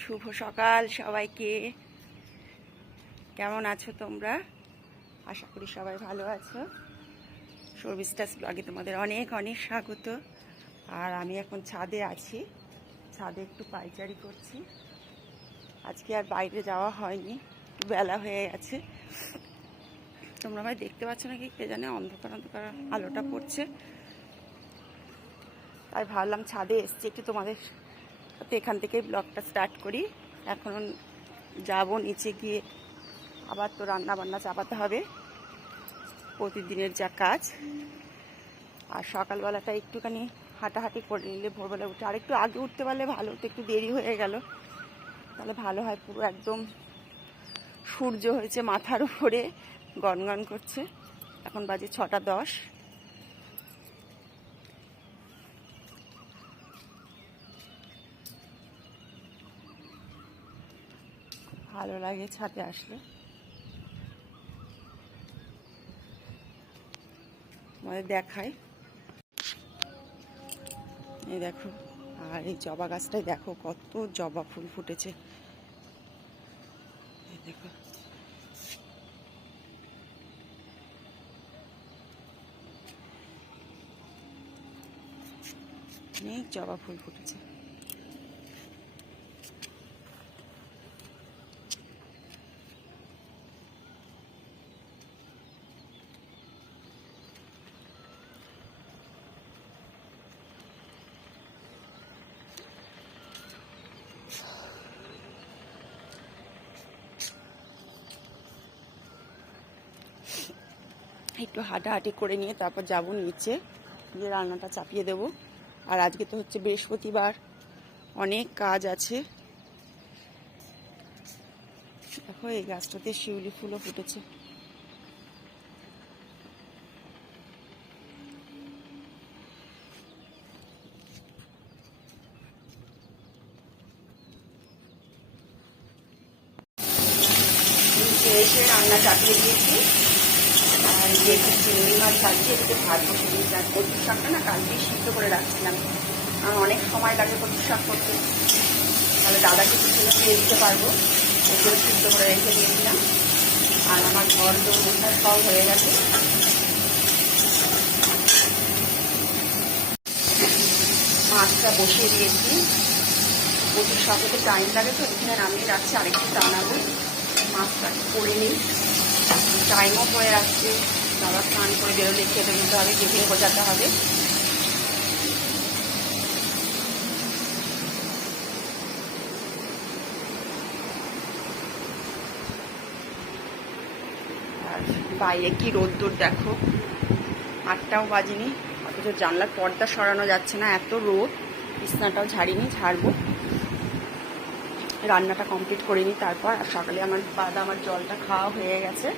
শুভ সকাল সবাইকে। কেমন আছো তোমরা? আশা করি সবাই ভালো আছো। শর্মিষ্ঠাস ব্লগে তোমাদের অনেক অনেক স্বাগত। আর আমি এখন ছাদে আছি, ছাদে একটু পায়চারি করছি। আজকে আর বাইরে যাওয়া হয়নি, বেলা হয়ে গেছে। তোমরা ভাই দেখতে পাচ্ছ নাকি কে জানে, অন্ধকার অন্ধকার আলোটা পড়ছে, তাই ভাবলাম ছাদে এসছি একটু তোমাদের তো এখান থেকেই ব্লগটা স্টার্ট করি। এখন যাব নিচে গিয়ে, আবার তো রান্না বান্না চাপাতে হবে, প্রতিদিনের যা কাজ। আর সকালবেলাটা একটুখানি হাঁটাহাঁটি করে নিলে, ভোরবেলা উঠে আর একটু আগে উঠতে পারলে ভালো হতো। একটু দেরি হয়ে গেল, তাহলে ভালো হয়। পুরো একদম সূর্য হয়েছে মাথার উপরে, গনগন করছে। এখন বাজে 6টা 10। ভালো লাগে ছাদে আসলে। আমাদের দেখায়, এই দেখো। আর এই জবা গাছটাই দেখো, কত জবা ফুল ফুটেছে। এই দেখো, অনেক জবা ফুল ফুটেছে। একটু হাঁটাহাঁটি করে নিয়ে তারপর যাবো নিচে, গিয়ে রান্নাটা চাপিয়ে দেব। আর আজকে তো হচ্ছে বৃহস্পতিবার, অনেক কাজ আছে। দেখো এই গাছটাতে শিউলি ফুলও ফুটেছে। নিচে এসে রান্না চাপিয়ে দিয়েছি। আর যে একটু চিংড়ি মাছ ভাজছি, একটু ভাত বসে দিয়েছি। আর কচুর শাকটা না কালকেই সিদ্ধ করে রাখছিলাম, আমার অনেক সময় লাগে কচুর শাক করতে, তাহলে দাদাকে কিছু দিয়ে দিতে পারবো, ওগুলো সিদ্ধ করে রেখে দিয়েছিলাম। আর আমার ঘর দৌড় মোছা সব হয়ে গেছে। মাছটা বসিয়ে দিয়েছি। কচুর শাকে তো টাইম লাগে, তো এখানে নামিয়ে রাখছি, আরেকটু টানাবো। মাছটা করে নিই, টাইমও হয়ে আসছে। দাদা স্নান করে বেরোলে খেতে দিতে হবে, টিফিন বোঝাতে হবে। আর বাইরে কি রোদ্দুর দেখো, 8টাও বাজেনি, অথচ জানলার পর্দা সরানো যাচ্ছে না, এত রোদ। বিছনাটাও ঝাড়িনি, ঝাড়বো। রান্নাটা কমপ্লিট করে নিই তারপর। আর সকালে আমার আমার জলটা খাওয়া হয়ে গেছে।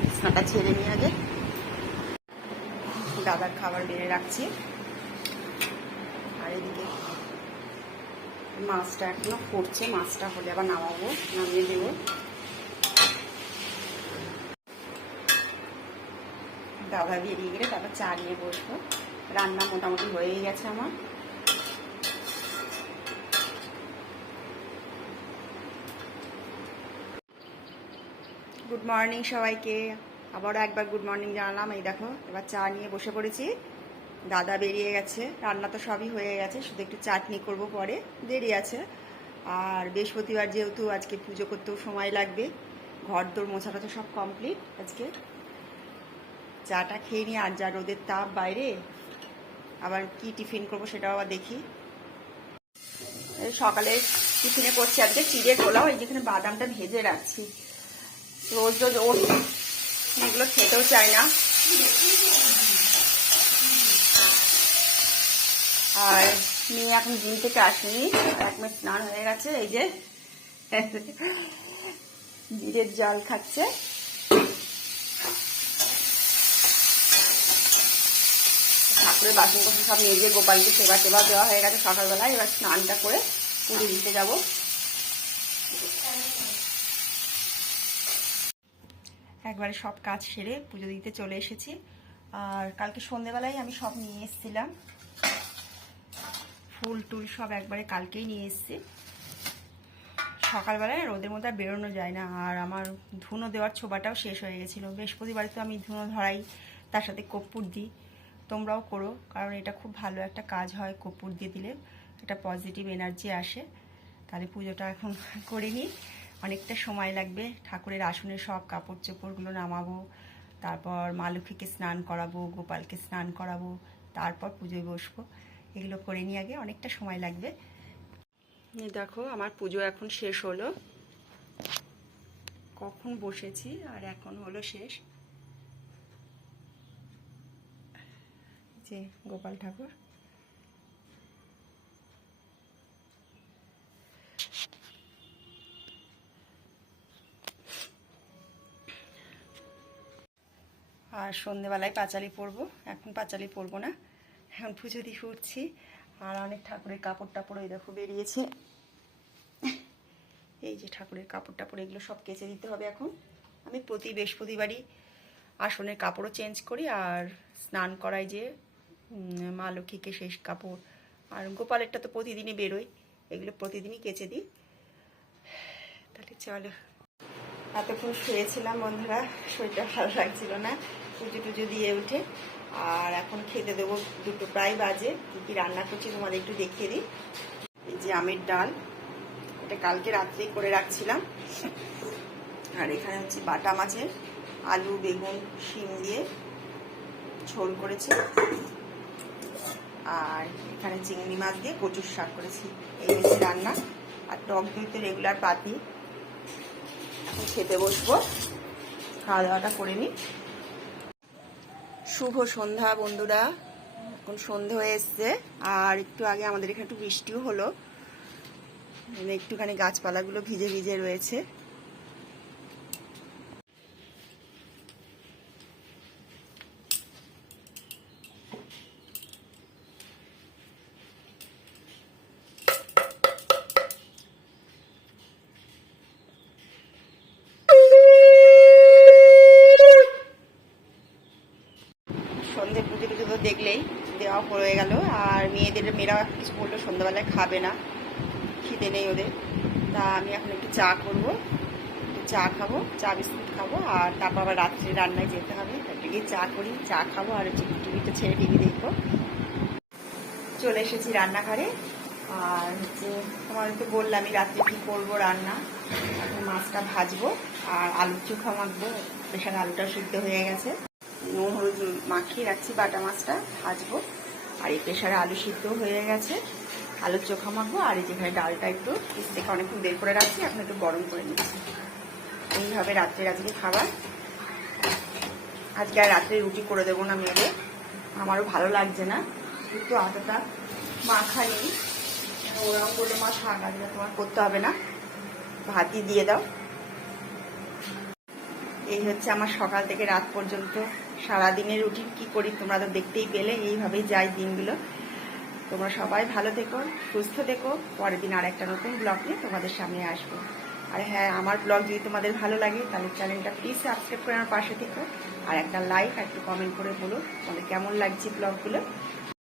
বিছনাটা ছেড়ে নিয়ে আগে দাদার খাবার বেড়ে রাখছি। আর এদিকে মাছটা এখনো ফুটছে, মাছটা হলে আবার নামাবো, নামিয়ে দেবো। দাদা বেরিয়ে গেলে তারপর চা নিয়ে বসবো। রান্না মোটামুটি হয়েই গেছে আমার। গুড মর্নিং সবাইকে, আবারও একবার গুড মর্নিং জানালাম। এই দেখো, এবার চা নিয়ে বসে পড়েছি। দাদা বেরিয়ে গেছে, রান্না তো সবই হয়ে গেছে, শুধু একটু চাটনি করব পরে, দেরি আছে। আর বৃহস্পতিবার যেহেতু আজকে পুজো করতেও সময় লাগবে, ঘর দোর মোছাটা তো সব কমপ্লিট। আজকে চাটা খেয়ে নিই। আর যা রোদের তাপ বাইরে, আবার কি টিফিন করব সেটাও আবার দেখি। সকালে টিফিনে করছি আজকে চিড়ের পোলাও। এই যেখানে বাদামটা ভেজে রাখছি, রোজ রোজ ওর এগুলো খেতেও চাই না। আর মেয়ে এখন জিম থেকে আসেনি, 1 মিনিট স্নান হয়ে গেছে। এই যে জিরের জল খাচ্ছে। ঠাকুরের বাসন কোসন সব মেজে গোপালকে সেবা টেবা দেওয়া হয়ে গেছে সকালবেলায়। এবার স্নানটা করে পুজো দিতে যাব। একবারে সব কাজ সেরে পুজো দিতে চলে এসেছি। আর কালকে সন্ধেবেলায় আমি সব নিয়ে এসেছিলাম, ফুল টুল সব একবারে কালকেই নিয়ে এসেছি। সকালবেলায় রোদের মধ্যে আর বেরোনো যায় না। আর আমার ধুনো দেওয়ার ছোবাটাও শেষ হয়ে গেছিলো। বৃহস্পতিবারে তো আমি ধুনো ধরাই, তার সাথে কর্পূর দিই। তোমরাও করো, কারণ এটা খুব ভালো একটা কাজ হয়। কর্পূর দিয়ে দিলে একটা পজিটিভ এনার্জি আসে। তাহলে পুজোটা এখন করে নিই, অনেকটা সময় লাগবে। ঠাকুরের আসনের সব কাপড় চোপড়গুলো নামাবো, তারপর মা লক্ষ্মীকে স্নান করাবো, গোপালকে স্নান করাবো, তারপর পুজোয় বসবো। এগুলো করে নিয়ে আগে অনেকটা সময় লাগবে। দেখো আমার পুজো এখন শেষ হলো, কখন বসেছি আর এখন হলো শেষ। যে গোপাল ঠাকুর, আর সন্ধেবেলায় পাঁচালি পরবো। এখন পাঁচালি পরবো না, এখন পুজো দিয়ে উঠছি। আর অনেক ঠাকুরের কাপড় টাপড় ওই দেখো বেরিয়েছে। এই যে ঠাকুরের কাপড় টাপড় এগুলো সব কেচে দিতে হবে এখন। আমি প্রতি বৃহস্পতিবারই আসনের কাপড়ও চেঞ্জ করি, আর স্নান করাই যে মা লক্ষ্মীকে শেষ কাপড়, আর গোপালেরটা তো প্রতিদিনই বেরোয়, এগুলো প্রতিদিনই কেচে দিই। তাহলে চলো, এতক্ষণ শুয়েছিলাম বন্ধুরা, শরীরটা ভালো লাগছিল না, পুজো টুজো দিয়ে উঠে। আর এখন খেতে দেবো, দুটো প্রায় বাজে। কী কী রান্না করছি তোমাদের একটু দেখিয়ে দিই। এই যে আমের ডাল, এটা কালকে রাত্রেই করে রাখছিলাম। আর এখানে হচ্ছে বাটা মাছের আলু বেগুন শিম দিয়ে ঝোল করেছি। আর এখানে চিংড়ি মাছ দিয়ে কচুর শাক করেছি। এই হচ্ছে রান্না। আর টক দই তো রেগুলার পাতি। এখন খেতে বসবো, খাওয়া দাওয়াটা করে নিই। শুভ সন্ধ্যা বন্ধুরা, এখন সন্ধে হয়ে এসছে। আর একটু আগে আমাদের এখানে একটু বৃষ্টিও হলো, একটুখানি গাছপালাগুলো ভিজে ভিজে রয়েছে। সন্ধে পুজো টুজো তো দেখলেই, দেওয়া হয়ে গেল। আর মেয়েরা কিছু বললো সন্ধ্যাবেলায় খাবে না, খিদে নেই ওদের। তা আমি এখন একটু চা করবো, চা খাবো, চা বিস্কুট খাবো। আর তারপর আবার রাত্রে রান্নায় যেতে হবে, একটু গিয়ে চা করি, চা খাবো। আর হচ্ছে টিভিতে ছেড়ে টিভি দেখবো। চলে এসেছি রান্নাঘরে। আর হচ্ছে তোমার তো বললামই রাত্রে কী করবো রান্না। এখন মাছটা ভাজবো আর আলুর চোখা মাখবো। প্রেশারে আলুটা সিদ্ধ হয়ে গেছে, নুন হলুদ মাখিয়ে রাখছি, বাটা মাছটা ভাজবো। আর এই প্রেশারে আলু সিদ্ধ হয়ে গেছে, আলুর চোখা মাখবো। আর এই যেখানে ডালটা একটু পিস থেকে অনেকক্ষণ বের করে রাখছি, এখন একটু গরম করে নিচ্ছি। এইভাবে রাত্রের আজকে খাবার। আজকে আর রাত্রে রুটি করে দেবো না মেয়েদের, আমারও ভালো লাগছে না, একটু আটাটা মাখা নেই। ওরাও বললো মা থাক, আজকে তোমার করতে হবে না, ভাতই দিয়ে দাও। এই হচ্ছে আমার সকাল থেকে রাত পর্যন্ত সারাদিনের রুটিন। কি করি তোমরা তো দেখতেই পেলে, এইভাবেই যাই দিনগুলো। তোমরা সবাই ভালো থেকো, সুস্থ থেকো। পরের দিন আর একটা নতুন ব্লগ নিয়ে তোমাদের সামনে আসবো। আর হ্যাঁ, আমার ব্লগ যদি তোমাদের ভালো লাগে তাহলে চ্যানেলটা প্লিজ সাবস্ক্রাইব করে আমার পাশে থেকো। আর একটা লাইক আর একটু কমেন্ট করে বলো তোমাদের কেমন লাগছে ব্লগগুলো।